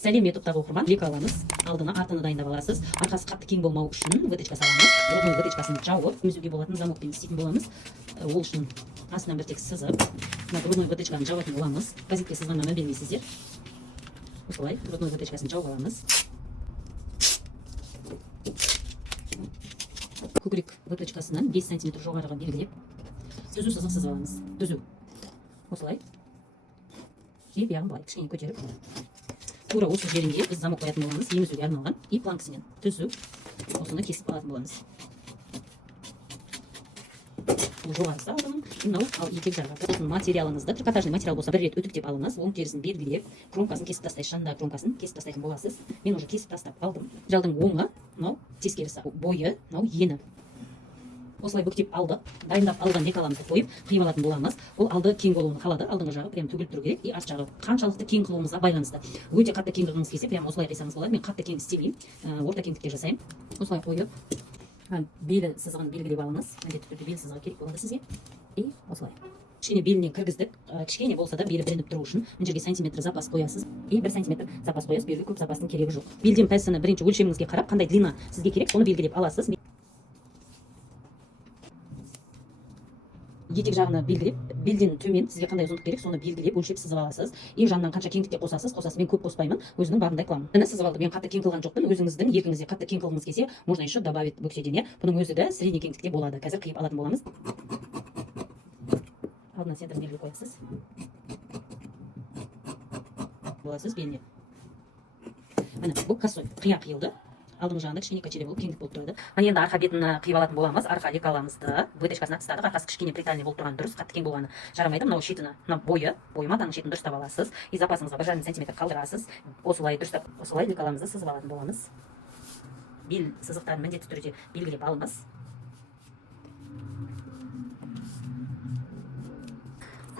Сәлем ютубтағы оқырман, білек аламыз. Алдына артыны дайындап аласыз. Арқасы қатты кең болмау үшін выточка саламыз. Родной выточкасын жауып, өзуге болатын замокпен істейтін боламыз. Ол үшін астынан бір тек сызып, родной выточканы жауатын боламыз. Газетке сызғаннан білмейсіздер. Осылай родной выточкасын жауып аламыз. Көкірек выточкасынан 5 см жоғарыға белгілеп, түзу сызық сызып аламыз. Түзу. Осылай. И бияғын былай кішкене көтеріп. Тура осы жерінде біз замок қоятын боламыз, емізуге арналған и планкасымен түзу осыны кесіп алатын боламыз. Бұл жоғарысы алдының, мынау ал етек жағы. Материалыңызды, трикотажный материал болса, бір рет үтіктеп алыңыз, оң терісін белгілеп, кромкасын кесіп тастайсыз, жанындағы кромкасын кесіп тастайтын боласыз. Мен уже кесіп тастап алдым. Жалдың оңы, мынау тескерісі, бойы, мынау ені. Осылай бүктеп алдық, дайындап алған лекаламызды қойып, қиып алатын боламыз. Ол алды кең болуын қалады, алдыңғы жағы прям төгіліп тұру керек, и арт жағы қаншалықты кең қылуымызға байланысты. Өте қатты кең қылғыңыз келсе, прям осылай қисаңыз болады. Мен қатты кең істемеймін, орта кеңдікте жасаймын. Осылай қойып, белі сызығын белгілеп алыңыз. Міндетті түрде бел сызығы керек болады сізге. И осылай. Кішкене беліне кіргіздік, кішкене болса да белі білініп тұру үшін мына жерге сантиметр запас қоясыз. И 1 сантиметр запас қоясыз, белгі көп запастың керегі жоқ. Белден пәсіні бірінші өлшеміңізге қарап, қандай длина сізге керек, соны белгілеп аласыз. Етек жағына белгілеп, белден төмен сізге қандай ұзындық керек, соны белгілеп, өлшеп сызып аласыз. И жанынан қанша кеңдікте қосасыз, мен көп қоспаймын, өзінің бабындай қыламын. Бұны сызып алдым, мен қатты кең қылған жоқпын, өзіңіздің еркіңізде қатты кең қылғыңыз келсе, можно еще добавить бөкседен. Бұның өзі де средний кеңдікте болады. Қазір қиып алатын боламыз. Алдына центр белгі қоясыз. Боласыз беліне. Міне, бұл косой, қия қиылды. Алдыңғы жағында кішкене качеле болып кеңдік болып тұрады. Енді арқа бетін қиып алатын боламыз. Арқа лекаламызды выточкасына тастадық. Арқасы кішкене притальный болып тұрған дұрыс, қатты кең болғаны жарамайды. Мынау шетіні, мына бойы, матаның шетін дұрыстап аласыз. И запасыңызға 1,5 см қалдырасыз. Осылай дұрыстап, осылай лекаламызды сызып алатын боламыз. Бел сызықтарын міндетті түрде белгілеп алыңыз.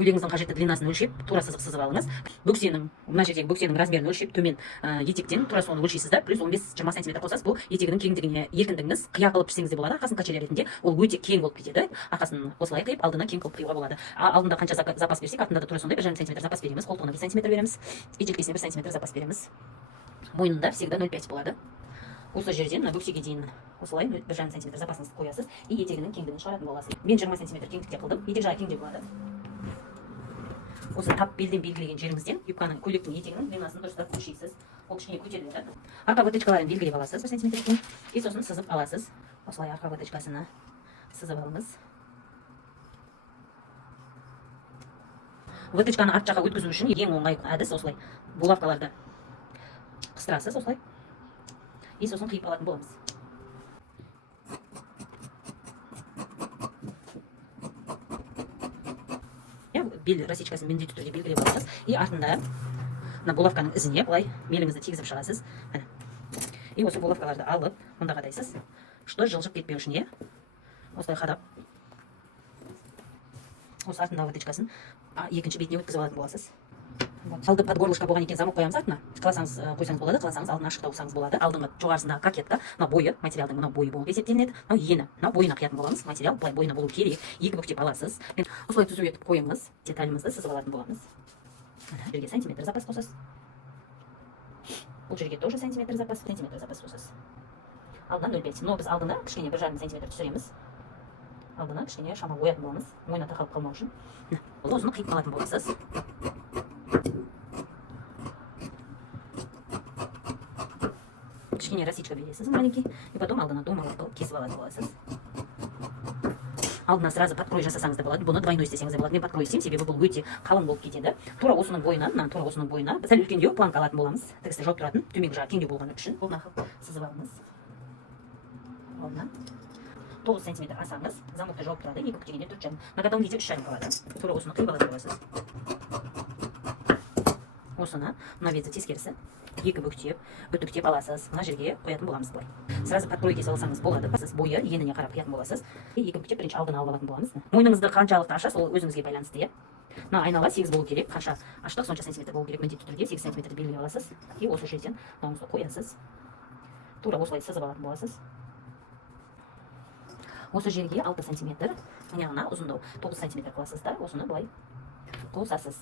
Көйлегіңіздің қажетті длинасын өлшеп, тура сызық сызып алыңыз. Бөксенің, мына жердегі бөксенің размерін өлшеп, төмен етектен тура соны өлшейсіз да, плюс 15-20 см қосасыз. Бұл етегінің кеңдігіне еркіндігіңіз. Қия қылып пішсеңіз де болады, арқасын качеле ретінде. Ол өте кең болып кетеді. Арқасын осылай қиып, алдына кең қылып қиюға болады. Алдында қанша запас берсек, артында да тура сондай 1,5 см запас береміз. Қолтығына 1 см береміз. И желкесіне 1 см запас береміз. Мойнында всегда 0,5 болады. Осы жерден бөксеге дейін осылай 1,5 см запасыңызды қоясыз. И етегінің кеңдігін шығаратын боласыз. Мен 20 см кеңдікте қылдым. Етек жағы кеңдеу болады. Осы тап белден белгілеген жеріңізден юбканың, көйлектің етегінің длинасын дұрыстап өлшейсіз. Ол кішкене көтеріледі. Арқа выточкаларын белгілеп аласыз 1 см. И сосын сызып аласыз. Осылай арқа выточкасына сызып алыңыз. Выточканы арт жаққа өткізу үшін ең оңай әдіс осылай. Булавкаларды қыстырасыз осылай. И сосын қиып алатын боламыз. Бел рассечкасын міндетті түрде белгілеп аласыз. И артында булавканың ізіне былай беліңізді тигізіп шығасыз. И осы булавкаларды алып, мұнда қадайсыз. Что жылжып кетпеу үшін, осылай қадап. Осы артындағы выточкасын екінші бетіне өткізіп алатын боласыз. Алды под горлышко болған екен, замок қоямыз артына. Қаласаңыз қойсаңыз болады, қаласаңыз алдына ашық тауысаңыз болады. Алдыңғы жоғарысындағы кокетка, мына бойы, материалдың мына бойы болып есептелінеді. Мынау ені, мына бойына қиятын боламыз. Материал былай бойына болу керек. Екі бүктеп аласыз. Мен осылай түзу етіп қойыңыз, деталімізді сызып алатын боламыз. Жерге сантиметр запас қосасыз. Бұл жерге тоже сантиметр запас қосасыз. Алдынан 0,5. Но біз алдына кішкене 1,5 см түсіреміз. Алдына кішкене шамалы оятын боламыз. Мойны тақалып қалмау үшін. Ұзын қиып алатын боласыз. Кішкене рассечка бересіз маленький, и потом алдына домалап қылып кесіп алатын боласыз. Алдына сразу подкрой жасасаңыз да болады, бұны двойной істесеңіз де болады. Мен подкрой істеймін, себебі бұл өте қалың болып кетеді. Тура осының бойына сәл үлкендеу планка алатын боламыз. Тігісті жауып тұратын, төменгі жағы кеңдеу болғаны үшін қолына сызып алыңыз. Алдына 9 см асаңыз, замокты жауып тұрады, 2 бүктегенде 4,5. Нагадал кезде 3,5 қалады. Тура осыны қиып алатын боласыз. Осыны, мына беті тескерісі. 2 бүктеп, үтіктеп аласыз. Мына жерге қоятын боламыз былай. Сразу подкрой кесе алсаңыз болады. Сіз бойы еніне қарап қиятын боласыз. 2 бүктеп бірінші алдын алып алатын боламыз. Мойныңызды қаншалықты ашасыз, ол өзіңізге байланысты. Мына айнала 8 болу керек. Қанша аштық, сонша сантиметр болу керек. Міндетті түрде 8 см белгілеп аласыз. И осы жерден мынауыңызды қоясыз. Тура осылай сызып алатын боласыз. Осы жерге 6 см, аяғына ұзындау 9 см қыласыз да, осыны былай қосасыз.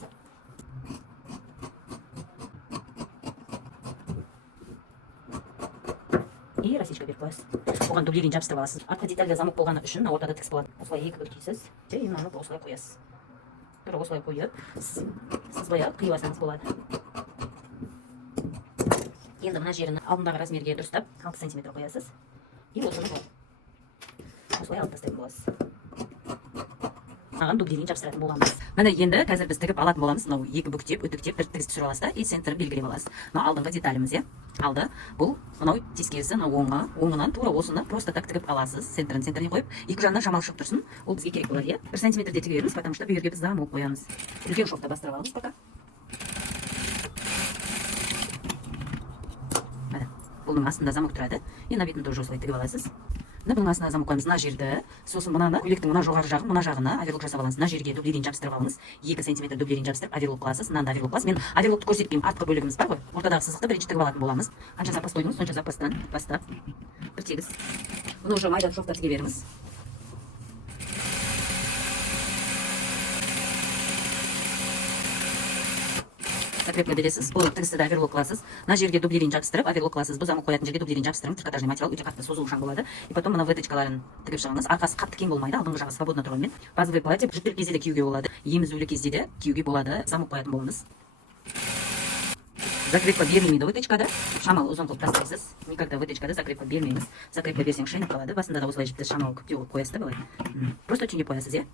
и росичка беріп қоясыз. Оған дублерін жабыстырып аласыз. Артқы детальда замок болғаны үшін ортада тікіс болады. Осылай екі бүктейсіз и мынаны осылай қоясыз. Тура осылай қойып, сызбай қиып алсаңыз болады. Енді мына жерін алдындағы размерге дұрыстап 6 см қоясыз. И осыны осылай алып тастайтын боласыз. Маған дублерін жабыстыратын боламыз. Міне енді қазір біз тігіп алатын боламыз. Мынау екі бүктеп, үтіктеп бір тігіс түсіріп аласыз да, и центрін белгілеп аласыз. Мына алдыңғы деталіміз, алды. Бұл мынау тескесі, мынау оңынан тура осыны просто так тігіп аласыз. Центріне қойып, екі жағынан шамал шығып тұрсын. Ол бізге керек болады, 1 сантиметрде тігеміз, потому что бұл жерге біз замок қоямыз. Үлкен шовта бастырып аламыз пока. Бұның астында замок тұрады. И мына бетін тоже осылай тігіп аласыз. Бұның астына замок қоямыз, мына жерді, сосын мынаны көйлектің мына жоғары жағын, мына жағына оверлок жасап алыңыз. Мына жерге дублерін жабыстырып алыңыз. 2 см дублерін жабыстырып оверлок қыласыз. Мынаны оверлок қыласыз. Мен оверлокты көрсетпеймін, артқы бөлігіміз бар ғой. Ортадағы сызықты бірінші тігіп алатын боламыз. Қанша запас қойдыңыз, сонша запастан бастап бір тегіс. Бұны уже майда шовта тіге беріңіз. Закрепка бересіз. Бұл тігісті оверлок қыласыз. Мына жерге дублерін жабыстырып, оверлок қыласыз. Бұл замок қоятын жерге дублерін жабыстырыңыз. Трикотажный материал өте қатты созылушаң болады. И потом мына выточкаларын тігіп шығыңыз. Арқасы қатты кең болмайды, алдыңғы жағы свободно тұрғанмен. Базовый платье жүктілік кезде де киюге болады, емізулі кезде де киюге болады. Замок қоятын болыңыз. Закрепка бермейді выточкада. Шамал ұзын қылып тастайсыз. Никогда выточкада закрепка бермейміз. Закрепка берсең шайнап қалады. Басында да осылай жіпті шамал күптеу қоясыз да былай. Просто түйнеп қоясыз,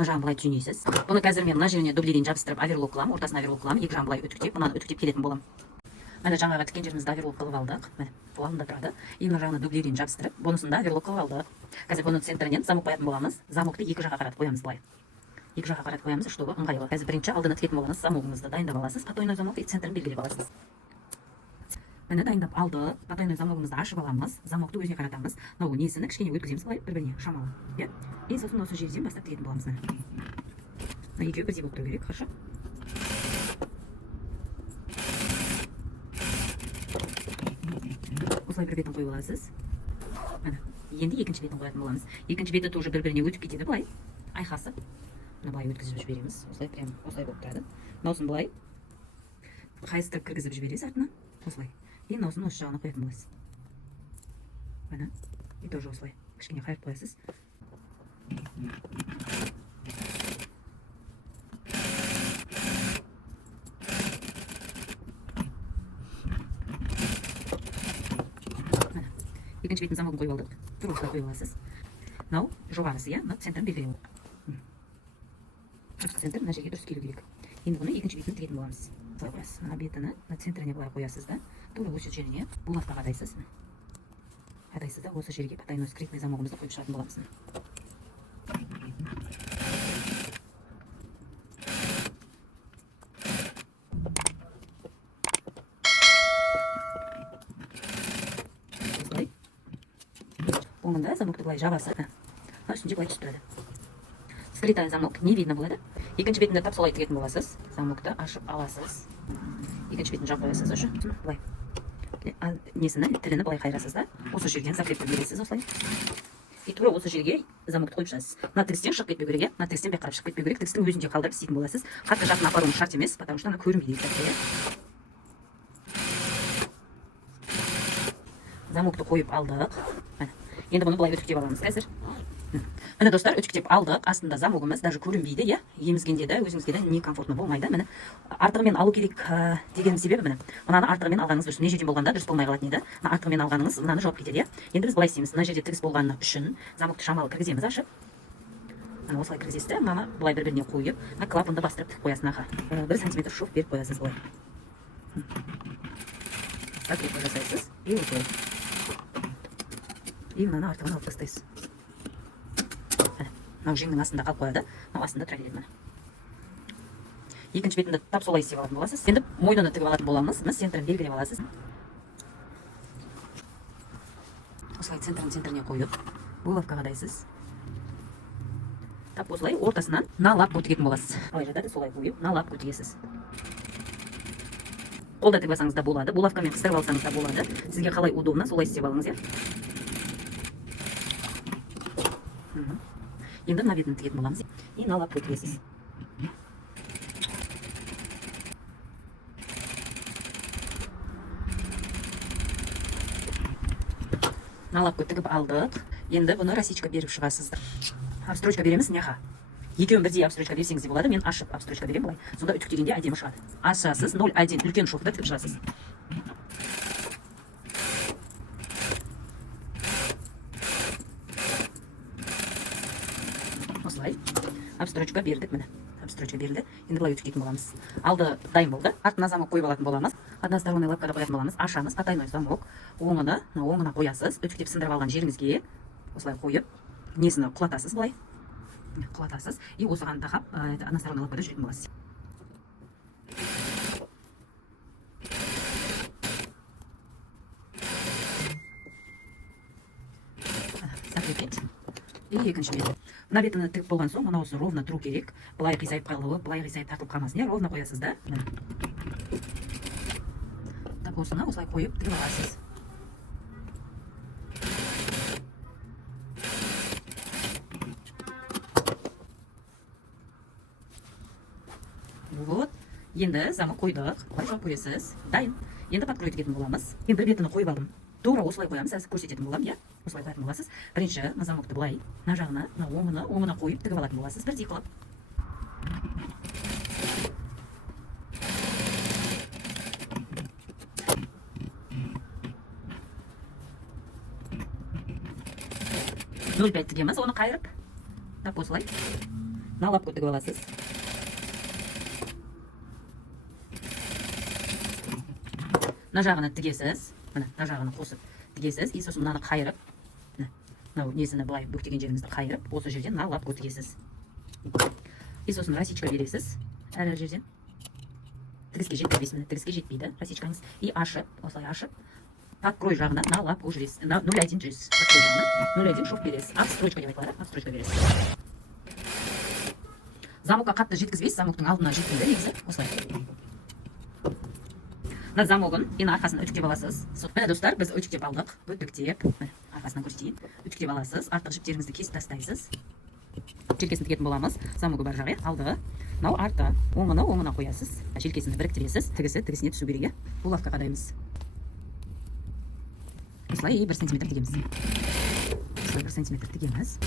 жағын былай түйнейсіз. Бұны қазір мен мына жеріне дублерін жабыстырып оверлок қыламын, ортасына оверлок қыламын, екі жағын былай үтіктеп, мынаны үтіктеп келетін боламын. Міне жаңағы тіккен жерімізді оверлок қылып алдық. Міне бұл алдында тұрады. И мына жағына дублерін жабыстырып, бұнысында оверлок қылып алдық. Қазір бұны центрінен замок қоятын боламыз. Замокты екі жаққа қаратып қоямыз былай. Екі жаққа қаратып қоямыз, чтобы ыңғайлы. Қазір бірінші алдына тігетін боламыз, замогымызды дайындап аласыз, потайной замок и центрін белгілеп аласыз. Міне дайындап алдық, потайной замогымызды ашып аламыз, замокты өзіне қаратамыз. Мынау несіні кішкене өткіземіз былай бір-біріне шамалы. И сосын осы жерден бастап тігетін боламыз. Мына екеуі бірдей болып тұру керек, хорошо? Осылай бір бетін қойып аласыз. Енді екінші бетін қоятын боламыз. Екінші беті тоже бір-біріне өтіп кетеді былай, айқасып. Мына былай өткізіп жібереміз. Осылай прям осылай болып тұрады. Мынаусын былай қайыстырып кіргізіп жібересіз артына. Осылай. И мынаусын осы жағына қоятын боласыз. Мына. И тоже осылай. Кішкене қайырып қоясыз. Екінші бетін замогын қойып алдық. Тура осылай қойып аласыз. Мынау жоғарысы, мына центрін белгілеп алдық. Центр мына жерге дұрыс келу керек. Енді бұны екінші бетін тігетін боламыз. Осылай қоясыз. Мына бетіні мына центріне былай қоясыз да, тура осы жеріне булавка қадайсыз. Қадайсыз да, осы жерге потайной скрытный замогымызды қойып шығатын боламыз. Осылай. Оңында замокты былай жабасыз. Үстінде былай түсіп тұрады. Скрытый замок не видно болады. Екінші бетінде тап солай тігетін боласыз. Замокты ашып аласыз. Екінші бетін жап қоясыз уже. Былай. Несіні, тіліні былай қайырасыз да. Осы жерден закрепті бересіз осылай. И тура осы жерге замокты қойып шығасыз. Мына тігістен шығып кетпеу керек, мына тігістен бек қарап шығып кетпеу керек. Тігістің өзінде қалдырып істейтін боласыз. Қатты жақын апаруыңыз шарт емес, потому что ана көрінбейді. Замокты қойып алдық. Енді бұны былай үтіктеп аламыз қазір. Міне достар, үтіктеп алдық. Астында замогымыз даже көрінбейді, емізгенде де өзіңізге де не комфортно болмайды. Міне артығымен алу керек деген себебі міне. Мынаны артығымен алғаныңыз дұрыс. Мына жерден болғанда дұрыс болмай қалатын еді. Мына артығымен алғаныңыз мынаны жауап кетеді. Енді біз былай істейміз. Мына жерде тігіс болғаны үшін замокты шамалы кіргіземіз ашып. Мына осылай кіргізесіз, мына былай бір-біріне қойып, мына клапанды бастырып тігіп қоясыз аха. 1 см шов беріп қоясыз былай. Закрепка жасайсыз и осылай. И мынаны артығын алып тастайсыз. Мынау жеңнің астында қалып қояды, мынау астында тұра береді. Екінші бетінде тап солай істеп алатын боласыз. Енді мойнына тігіп алатын боламыз. Мына центрін белгілеп аласыз. Осылай центріне қойып, булавка қадайсыз. Тап осылай ортасынан на лапку тігетін боласыз. Қалай жатады, солай қойып, на лапку тігесіз. Қолда тігіп алсаңыз да болады, булавкамен қыстырып алсаңыз да болады. Сізге қалай удобно, солай істеп алыңыз. Енді мына бетін тігетін боламыз. И на лапку тігесіз. налапқа тігіп алдық. Енді бұны росичка беріп шығасыздар. Обстрочка береміз мыняға. Екеуін бірдей обстрочка берсеңіз де болады. Мен ашып обстрочка берем былай. Сонда үтіктегенде әдемі шығады. Ашасыз 0,1 үлкен шовты тігіп шығасыз. Осылай обстрочка бердік міне. Обстрочка берді. Енді былай үтіктейтін боламыз. Алды дайын болды. Артына замок қойып алатын боламыз. Односторонний лапкада қоятын боламыз. Ашамыз, потайной замок. Оңына қоясыз. Үтіктеп сындырып алған жеріңізге осылай қойып, несіні құлатасыз былай. Құлатасыз. И осыған тақап, односторонний лапкада жүретін боласыз. Закрепить. И екінші беті. Мына бетіні тігіп болған соң, мына осы ровно тұру керек. Былай қисайып қалуы, былай қисайып тартылып қалмасын. Ровно қоясыз да. Так осыны осылай қойып тігіп аласыз. Вот. Енді замок қойдық. Былай жауып қоясыз. Дайын. Енді подкрой тігетін боламыз. Мен бір бетіні қойып алдым. Тура осылай қоямыз, әзір көрсететін болам, я? Осылай қоятын боласыз. Бірінші замокты былай, мына жағына, оңына қойып тігіп алатын боласыз, бірдей қылып. Нөл бет тігеміз, оны қайырып. Так осылай. Налапқа тігіп аласыз. Мына жағына тігесіз. Мына жағаны қосып тігесіз. И сосын мынаны қайырып, мынау несіні былай бүктеген жеріңізді қайырып, осы жерден мына лапқа тігесіз. И сосын росичка бересіз. Әр жерден. Тігіске жетпейді, міне тігіске жетпейді росичкаңыз. И ашып, осылай ашып, подкрой жағына мына лапқа жүресіз. 0,1 жүресіз. Подкрой жағына 0,1 шов бересіз. Обстрочка деп айтылады, обстрочка бересіз. Замокқа қатты жеткізбейсіз, замоктың алдына жетпейді негізі. Осылай. Мына замогын енді арқасынан үтіктеп аласыз. Міне достар, біз үтіктеп алдық. Үтіктеп, арқасынан көрсетейін. Үтіктеп аласыз. Артық жіптеріңізді кесіп тастайсыз. Желкесін тігетін боламыз. Замогы бар жағы алды. Мынау арты. Оңына қоясыз. Желкесін біріктіресіз. Тігісіне түсу керек. Булавка қадаймыз. Осылай 1 см тігеміз. Осылай 1 см тігеміз.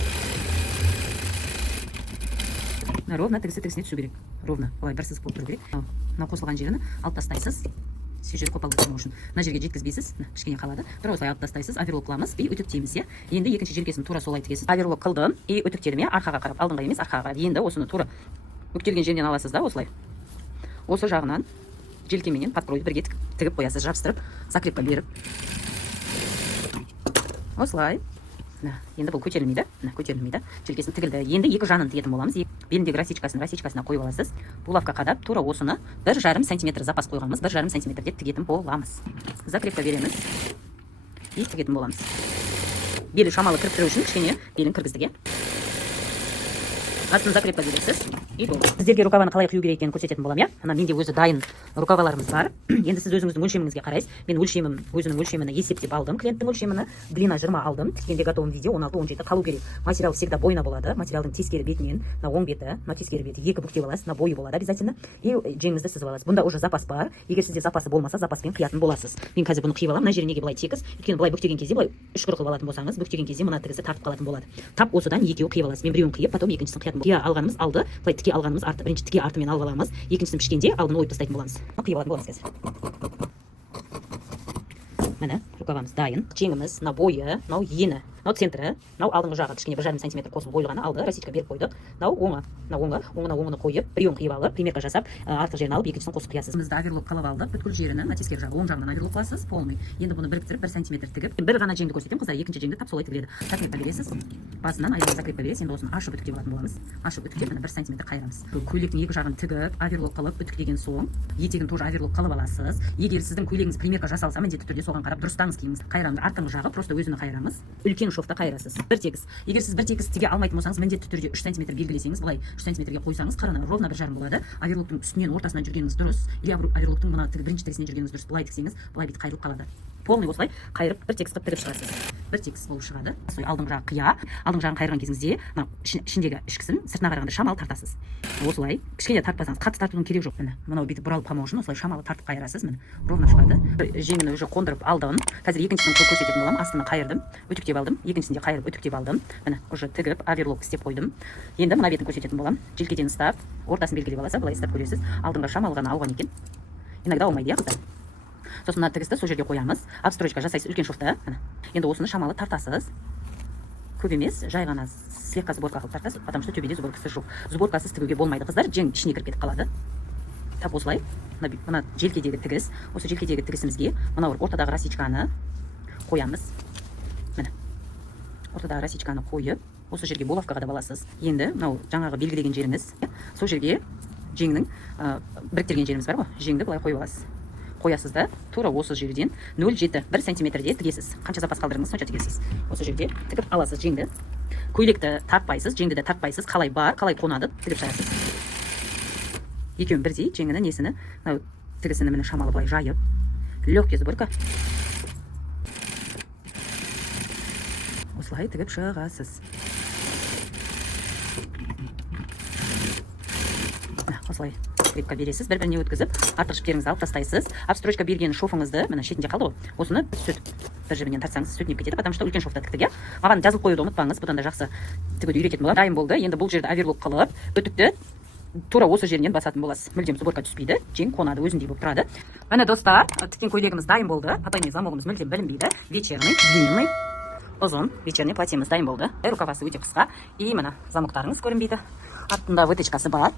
Ровно тігісіне түсу керек. Ровно. Олай бір сыз болып тұру керек. Мынау қосылған жерін алып тастайсыз. Сүй жер қопалды тұрмау үшін. Мына жерге жеткізбейсіз. Кішкене қалады. Бір осылай алып тастайсыз. Оверлок қыламыз. И үтіктейміз. Енді екінші желкесін тура солай тігесіз. Оверлок қылдым. И үтіктеліме арқаға қарап. Алдыңға емес, арқаға қарап. Енді осыны тура бүктелген жерден аласыз да, осылай. Осы жағынан желкеменен подкройды бірге тігіп қоясыз. Жабыстырып, закрепка беріп. Осылай. Енді бұл көтерілмейді. Желкесін тігілді. Енді екі жанын тігетін боламыз. Беліндегі росичкасына қойып аласыз. Булавка қадап, тура осыны 1,5 см запас қойғанбыз. 1,5 см деп тігетін боламыз. Закрепка береміз. И тігетін боламыз. Белі шамалы кіріп тұру үшін кішкене белін кіргіздіге. Астын закрепка бересіз. И болды. Сіздерге рукаваны қалай қию керек екенін көрсететін болам, я? Ана менде өзі дайын рукаваларымыз бар. Енді сіз өзіңіздің өлшеміңізге қарайсыз. Мен өзінің өлшемін есептеп алдым. Клиенттің өлшемін длина 20 алдым. Тіккенде готовым видео 16-17 қалу керек. Материал всегда бойна болады. Материалдың тескері бетінен, на оң беті, на тескері беті екі бүктеп аласыз, на бойы болады обязательно. И жеңіңізді сызып аласыз. Бұнда уже запас бар. Егер сізде запасы болмаса, запаспен қиятын боласыз. Мен қазір бұны қиып аламын. Мына жері неге былай текіз? Өйткені былай бүктеген кезде былай үшкір қылып алатын болсаңыз, бүктеген кезде мына тігісі тартып қалатын болады. Тап осыдан екеуі қиып аласыз. Мен біреуін қиып, потом екіншісін қиятын боламын. Алғанымыз алды, былай тіке алғанымыз арты. Бірінші тіке артымен алып аламыз. Екіншісін пішкенде алдын ойып тастайтын боламыз. Қиып алатын боламыз қазір. Міне, рукавамыз дайын. Жеңіміз, мына бойы, мынау ені, мынау центрі, мынау алдыңғы жағы кішкене 1,5 см қосылып ойылғаны алды, росичка беріп қойдық. Мынау оңына қойып, біреуін қиып алып, примерка жасап, артық жерін алып, екіншісін қосып қиясыз. Бізді оверлок қылып алдық, бүткіл жерінің, мына тескері жағы, оң жағынан оверлок қыласыз, полный. Енді бұны біріктіріп 1 см тігіп, бір ғана жеңді көрсетемін, қыздар, екінші жеңді тап солай тігіледі. Закрепка бересіз. Басынан аяғына закрепка бересіз. Енді осыны ашып үтіктеп алатын боламыз. Ашып үтіктеп, 1 см қайырамыз. Көйлектің екі жағын тігіп, оверлок қылып, үтіктеген соң, етегін тоже оверлок қылып аласыз. Егер сіздің көйлегіңіз примерка жасалса, міндетті түрде соған қарап дұрыстаңыз киіңіз. Қайырамыз. Артыңғы жағы просто өзіні қайырамыз. Үлкен шовта қайырасыз. Бір тегіс. Егер сіз бір тегіс тіге алмайтын болсаңыз, міндетті түрде 3 см белгілесеңіз, былай 3 см-ге қойсаңыз, қырына ровно 1,5 болады. Оверлоктың үстінен ортасынан жүргеніңіз дұрыс. Или оверлоктың мына бірінші тігісінен жүргеніңіз дұрыс. Былай тіксеңіз, былай бет қайырылып қалады. полный осылай қайырып бір текст қылып тігіп шығасыз. Бір текст болып шығады. Осылай алдыңғы жағы қия, алдыңғы жағын қайырған кезіңізде мына ішіндегі ішкісін сыртына қарағанда шамалы тартасыз. Осылай кішкене тартпасаңыз, қатты тартудың керегі жоқ. Міне мынау бүйтіп бұралып қалмау үшін осылай шамалы тартып қайырасыз. Міне ровно шығады. Жеңіні уже қондырып алдым. Қазір екіншісін көрсететін боламын. Астына қайырдым, үтіктеп алдым. Екіншісін де қайырып үтіктеп алдым. Міне уже тігіп оверлок істеп қойдым. Енді мына бетін көрсететін боламын. Желкеден ұстап, ортасын белгілеп аласыз, былай ұстап көресіз. Алдыңғы шамалы ғана алған екен. Иногда алмайды, иә қыздар. Сосын мына тігісті сол жерге қоямыз. Отстрочка жасайсыз үлкен шовта. Енді осыны шамалы тартасыз. Көп емес, жай ғана слегка сборка қылып тартасыз, потому что төбеде сборкасы жоқ. Сборкасыз тігуге болмайды, қыздар, жең ішіне кіріп кетіп қалады. Тап осылай, мына желкедегі тігіс, осы желкедегі тігісімізге мына ортадағы расичканы қоямыз. Міне, ортадағы расичканы қойып, осы жерге булавкаға да баласыз. Енді мынау жаңағы белгілеген жеріңіз, сол жерге жеңнің біріктірген жеріміз бар ғой, жеңді былай қойып аласыз. Қоясыз да, тура осы жерден 0,7 1 сантиметрде тігесіз. Қанша запас қалдырыңыз, сонша тігесіз. Осы жерде тігіп аласыз жеңді. Көйлекті тартпайсыз, жеңді де тартпайсыз. Қалай бар, қалай қонады, тігіп шығасыз. Екеуін бірдей жеңіні несіні, тігісіні міне шамалы былай жайып. Легкий сборка. Осылай тігіп шығасыз. Осылай скрипка бересіз, бір-біріне өткізіп, артық жіптеріңізді алып тастайсыз. Обстрочка берген шофыңызды, міне шетінде қалды ғой. Осыны сүт бір жібінен тартсаңыз сүтінеп кетеді, потому что үлкен шофта тіктік, иә. Маған жазылып қоюды ұмытпаңыз, бұдан да жақсы тігуді үйрететін болады. Дайын болды. Енді бұл жерді оверлок қылып, үтікті тура осы жерінен басатын боласыз. Мүлдем сборка түспейді, жең қонады, өзіндей болып тұрады. Міне достар, тіккен көйлегіміз дайын болды. Потайный замогымыз мүлдем білінбейді. Вечерный, длинный, ұзын вечерний платьеміз дайын болды. Рукавасы өте қысқа. И міне замоктарыңыз көрінбейді. Артында вытычкасы бар.